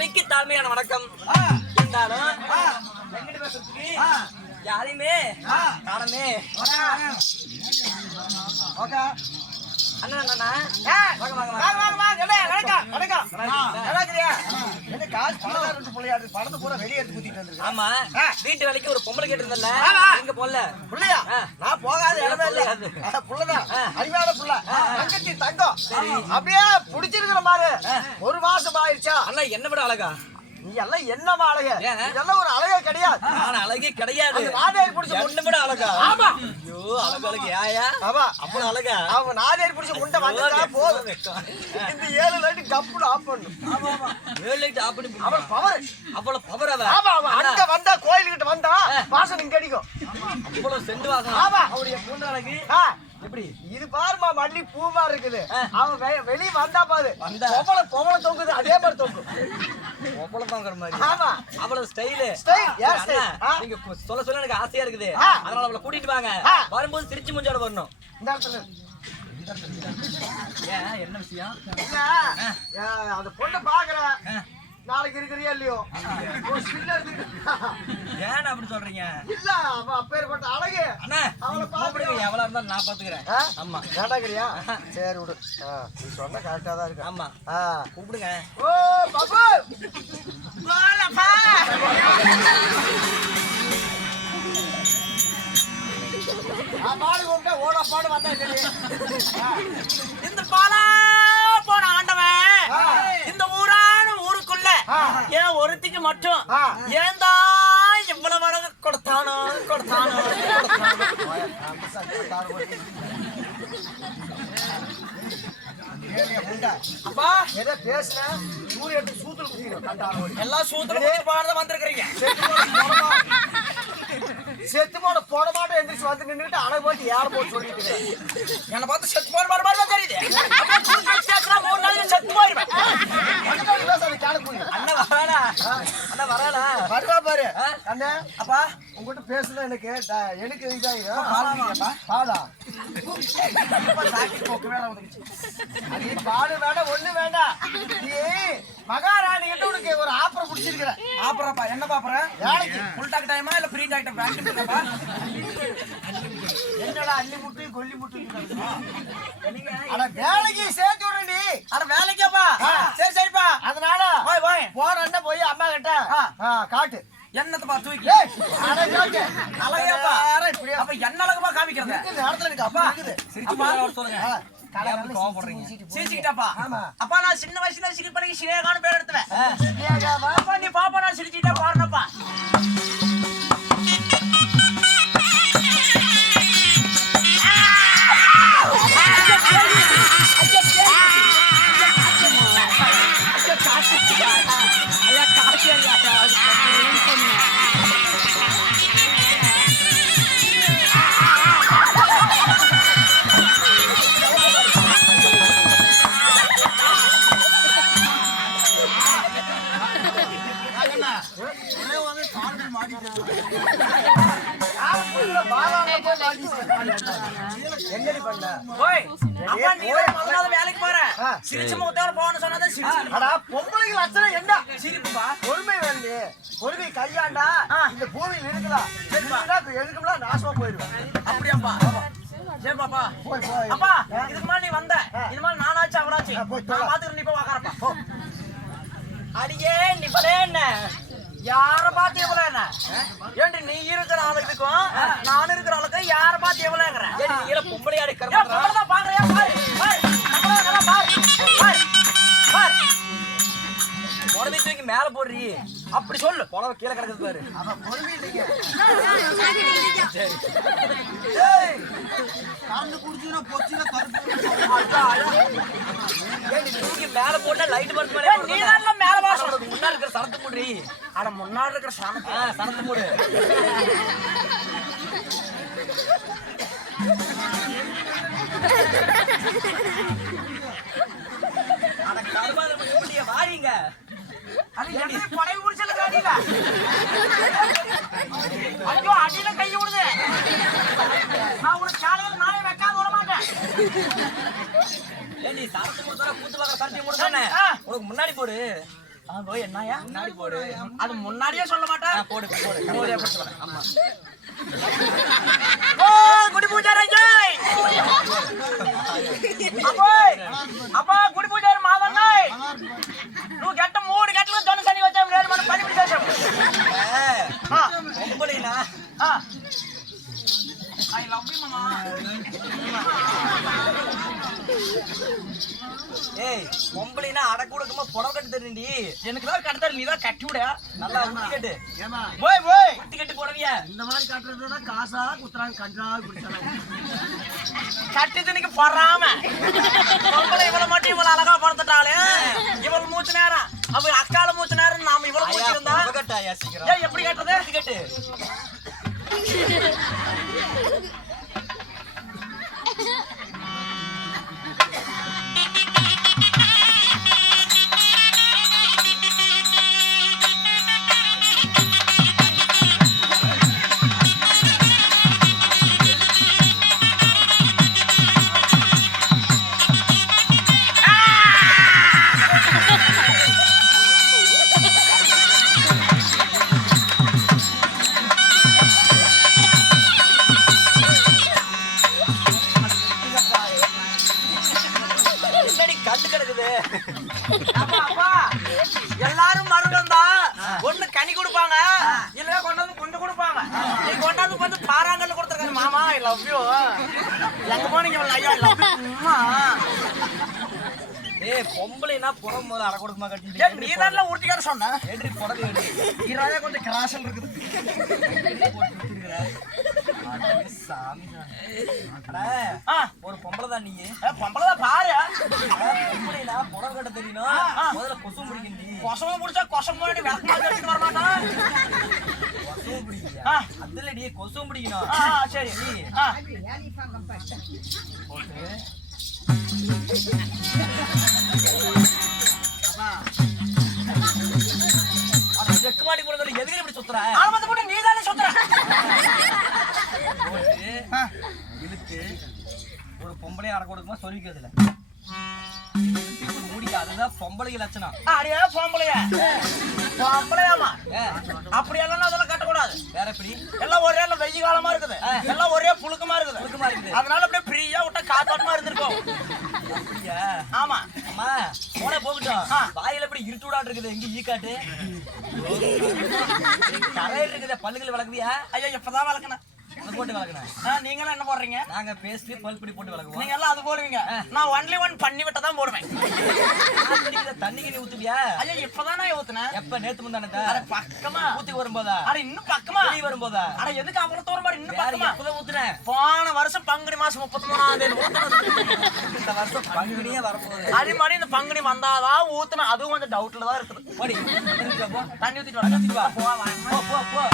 சபைக்கு தாழ்மையான வணக்கம். இருந்தாலும் எங்கிட்ட பேசுறதுக்கு யாரையுமே காணமே. அண்ணா அண்ணா வாங்க வாங்க வாங்க வாங்க. வணக்கம் வணக்கம். நல்லா இருக்கீங்க? என்ன காசு பணக்காரங்க புள்ளையாடு பணத்தை பூரா வெளிய எடுத்து குத்திட்டு வந்திருக்கு. ஆமா, வீட்டு வேலைக்கு ஒரு பொம்பளை கேட்டிருந்தல்ல, எங்க போல புள்ளையா? நான் போகாத இடமே இல்ல. புள்ளதான் அறிவான புள்ள, தங்கச்சி தங்கம். அப்படியே புடிச்சிருக்கிற மாதிரி. ஒரு மாசம் ஆயிடுச்சா? அண்ணா என்ன விட அழகா? நீ எல்லாம் என்னமா அழகு? இதெல்லாம் ஒரு அழகே கிடையாது. நான் அழகே கிடையாது. நாதேரி புடிச்ச ஒண்ணு விட அழகா? ஆமா. ஐயோ அழகு அழகு ஏயா? ஆமா அவ்வளவு அழகா? அவன் நாதேரி புடிச்ச முண்டை வந்துட்டா போதும். இந்த 7 லைட் கப்புல ஆஃப் பண்ணு. ஆமா ஆமா 7 லைட் ஆஃப் பண்ணி அவன் பவர் அவ்வளவு பவர் அவ. ஆமா ஆமா அங்க வந்தா கோயில் கிட்ட வந்தா வாசம் இங்க அடிக்கும். அவ்வளவு செண்டு வாசம். ஆமா அவருடைய பொண்ணு அழகு எப்படி இது பாருமா மல்லி பூவா இருக்குது. அவன் வெளிய வந்தா பாரு பொம்பளை தொங்குது அதே மாதிரி தொங்கும். பொம்பளை தொங்குற மாதிரி. ஆமா அவ்வளவு ஸ்டைல் நீங்க சொல்ல சொல்ல எனக்கு ஆசையா இருக்குது. அதனால அவளை கூட்டிட்டு வாங்க. வரும்போது திருச்சி முஞ்சோட வரணும். இந்த இடத்துல என்ன விஷயம்? அந்த பொண்ணை பாக்குறேன் நாளைக்கு இருக்கிறியா இல்லையோ? ஏன் அப்படி சொல்றீங்க? இல்ல அவ அப்பேற்பட்ட அழகு. அண்ணா அவளை பாக்குறீங்க எவ்வளவு இருந்தாலும் நான் பாத்துக்கிறேன். ஆமா கேட்டாக்கிறியா? சரி விடு. நீ சொன்ன கரெக்டா தான் இருக்கு. ஆமா கூப்பிடுங்க. ஓ பாபு போலப்பா. பாடு கொண்ட ஓட பாடு வந்தா இந்த பாலா போன ஆண்டவன் இந்த ஊரான ஊருக்குள்ள ஏன் ஒருத்திக்கு மட்டும் ஏந்தா இவ்வளவு அழகு கொடுத்தானோ கொடுத்தானோ. அப்பா எதை பேசுன சூரியன் சூத்துல குடிக்கிறோம். எல்லாம் சூத்துல பாடதான் வந்திருக்கிறீங்க. செத்து போட மாட்டோம் எந்திரிச்சு வந்து நின்றுட்டு அழகு போட்டு யார போட்டு சொல்லிட்டு என்ன பார்த்து செத்து போட மாட்டோம் தெரியுது. 3 நாளைக்கு செத்து போயிருவேன். அண்ணா வரானா? அண்ணா வரானா? வருவா பாரு அண்ணா. அப்பா உங்ககிட்ட பேசுனா எனக்கு இதாயிரும். பாடா பாடு வேண்டாம் ஒண்ணு வேண்டாம். நீ மகாராணி கிட்ட உனக்கு ஒரு ஆப்பரை பிடிச்சிருக்கிற. ஆப்பரப்பா என்ன பாப்பற? வேலைக்கு ஃபுல் டாக் டைமா இல்ல ஃப்ரீ டாக் டைம்? என்னடா அள்ளி முட்டு கொல்லி முட்டு? அட வேலைக்கு சேர்த்து விடுறீ. அட வேலைக்காப்பா? சரி சரிப்பா. அதனால போய் போறேன்னா போய் அம்மா கிட்ட காட்டு. என்னத்தப்பா தூக்கி அழகப்பா அப்ப என்ன அழகமா காமிக்கிறது இடத்துல இருக்கு. அப்பா சொல்லுங்க சிரிச்சுக்கிட்டாப்பா. அப்பா நான் சின்ன வயசுல சிரிப்பறைக்கு சினேகான்னு பேர் எடுத்துவேன். அப்பா நீ பாப்பா நான் சிரிச்சுக்கிட்டா பாருனப்பா. என்னடி பண்ண? ஓய் அப்பா நீ முதல்ல வேலைக்கு போற. சிரிச்சு முகத்தோட போன்னு சொன்னதே சிரிச்சு. அட பொம்பளைக்கு லட்சணம் என்ன? சிரிப்புப்பா. பொறுமை வேண்டி பொறுமை கையாண்டா இந்த பூமியில் இருக்கலாம். சரிடா எதுக்கும்லாம் நாசமா போயிடுவேன். அப்படியாப்பா? சரி பாப்பா போய் போய். அப்பா இதுக்கு மேல நீ வந்த இது மாதிரி நானாச்சு அவராச்சு நான் பாத்துக்கிறேன். நீ போய் உக்காரப்பா. அடியே நீ என்ன யார பார்த்து எவ்வளவு என்ன ஏன்டி நீ இருக்கிற ஆளுக்கும் நான் இருக்கிற ஆளுக்கும் யார பார்த்து எவ்வளவுங்கிற பொம்பளையா இருக்கிற பாக்குறியா? புடவை தூக்கி மேல போடுறீ அப்படி சொல்லு. புடவை கீழே கிடக்குது பாரு. தூக்கி மேல போட்டா லைட் படுத்து மேல முன்னாடி இருக்கிற சரத்து மூடி. ஆனா முன்னாடி இருக்கிற சரத்து மூடு. வாடிங்க படை முடிச்சல காட்டிங்க. ஐயோ அடியில கை விடுது. நான் உனக்கு காலையில் நாளை வைக்காத விட மாட்டேன். ஏண்டி சரத்து மூடுறா கூத்து பார்க்க சரத்தி மூடுதானே உனக்கு முன்னாடி போடு. என்னயா முன்னாடி போடு. அது முன்னாடியே சொல்ல மாட்டேன். போடு போடு. ஆமா. ஓ குடி பூஜாரி ஜெய். அப்பா குடி பூஜாரி மாதన్నాய். నువ్వు గట్ట 3 గంటలకు దొన్న సని వచ్చాం రేపు మనం 10 నిమిషాలు చేసాం. பொம்பளைனா ఐ లవ్ యు మామా. ஏய் பொம்பளைனா அடக்குடக்கமா புடவை கட்டு தெரியுண்டி. எனக்கு தான் கட்டதல் நீ தான் கட்டி விட. நல்லா உத்தி கட்டு. ஏமா போய் போய் உத்தி கட்டு போடுவியா? இந்த மாதிரி காட்டுறதுனா காசா குத்துறாங்க கஞ்சா குடிச்சாங்க. கட்டிதுனிக்கு பொறாம. பொம்பளை இவ்வளவு மட்டும் இவ்வளவு அழகா படுத்துட்டாளே. இவ்வளவு மூச்சு நேரம். அவ அக்கால மூச்சு நேரம் நாம இவ்வளவு மூச்சு இருந்தா. கட்டாயா சீக்கிரம். ஏய் எப்படி கட்டுறது? உத்தி கட்டு. எல்லாரும் மருந்தா ஒண்ணு கனி கொடுப்பாங்க இல்ல கொண்டாந்து கொஞ்சம் கொடுப்பாங்க. நீ கொண்டாந்து வந்து பாறாங்கல்ல கொடுத்துருக்காரு. மாமா ஐ லவ் யூ. எங்க போனீங்க ஐயா ஐ லவ் யூ. ஏய் பொம்பளைனா புறம் முதல்ல அடக்குடக்கமா கட்டி. நீ தான்ல ஊர்த்திக்கார சொன்ன. ஏடி புடவை ஏடி. இராதே கொஞ்சம் கிராசல் இருக்குது. சாமி ஒரு பொம்பளை தான் நீ. பொம்பளை தான் பாரு. பொம்பளைனா புடவை கட்ட தெரியணும். முதல்ல கொசு முடிக்கண்டி. கொசம் முடிச்சா கொசம் முன்னாடி விளக்கு மாதிரி எடுத்துட்டு வர மாட்டான். கொசு பிடிக்கலையா? அதுலடி கொசு பிடிக்கணும். சரி போட்டு செக்கு மாடி கூட எதுக்கு இப்படி சுத்துற? ஆரம்பத்தை கூட நீ தானே சுத்துற. போட்டு இழுத்து ஒரு பொம்பளையை அடக்க கொடுக்குமா சொல்லிக்கிறதுல முடிக்க. அதுதான் பொம்பளை லட்சணம். அடியே பொம்பளையா பொம்பளையாமா? அப்படியெல்லாம் அதெல்லாம் கட்டக்கூடாது. வேற எப்படி? எல்லாம் ஒரே வெய்ய காலமா இருக்குது. எல்லாம் ஒரே புழுக்கமா இருக்குது. புழுக்கமா இருக்குது. அதனால அப்படியே ஃப்ரீயா விட்டா காத்தாட்டமா இருந்திருக்கும். அப்படியா? ஆமா. அம்மா போன போகட்டும். வாயில எப்படி இருட்டுடாட்டு இருக்குது. எங்க ஈ காட்டு தரையில் இருக்குது. பல்லுகள் வளர்க்குவியா? ஐயா இப்பதான் வளர்க்கணும். அதை போட்டு வளர்க்கணும். நீங்களும் என்ன போடுறீங்க? நாங்க பேஸ்ட் பல்படி போட்டு வளர்க்குவோம். நீங்க எல்லாம் அது போடுவீங்க. நான் ஒன்லி ஒன் பண்ணி விட்ட தான் போடுவேன். தண்ணிக்கு நீ ஊத்துவியா? ஐயா இப்பதானே ஊத்துனேன். எப்ப? நேத்து முந்தானதா? அட பக்கமா ஊத்தி வரும்போதா? அட இன்னும் பக்கமா நீ வரும்போதா? அட எதுக்கு அவ்வளவு தூரம் பாரு. இன்னும் பக்கமா எப்பதான் ஊத்துனேன்? போன வருஷம் பங்குனி மாசம் 33ஆம் தேதி ஊத்துனது. இந்த வருஷம் பங்குனியே வரப்போகுது. அதே மாதிரி இந்த பங்குனி வந்தாதான் ஊத்துனேன். அதுவும் கொஞ்சம் டவுட்ல தான் இருக்குது. ஓடி தண்ணி ஊத்திட்டு வா. போ போ போ.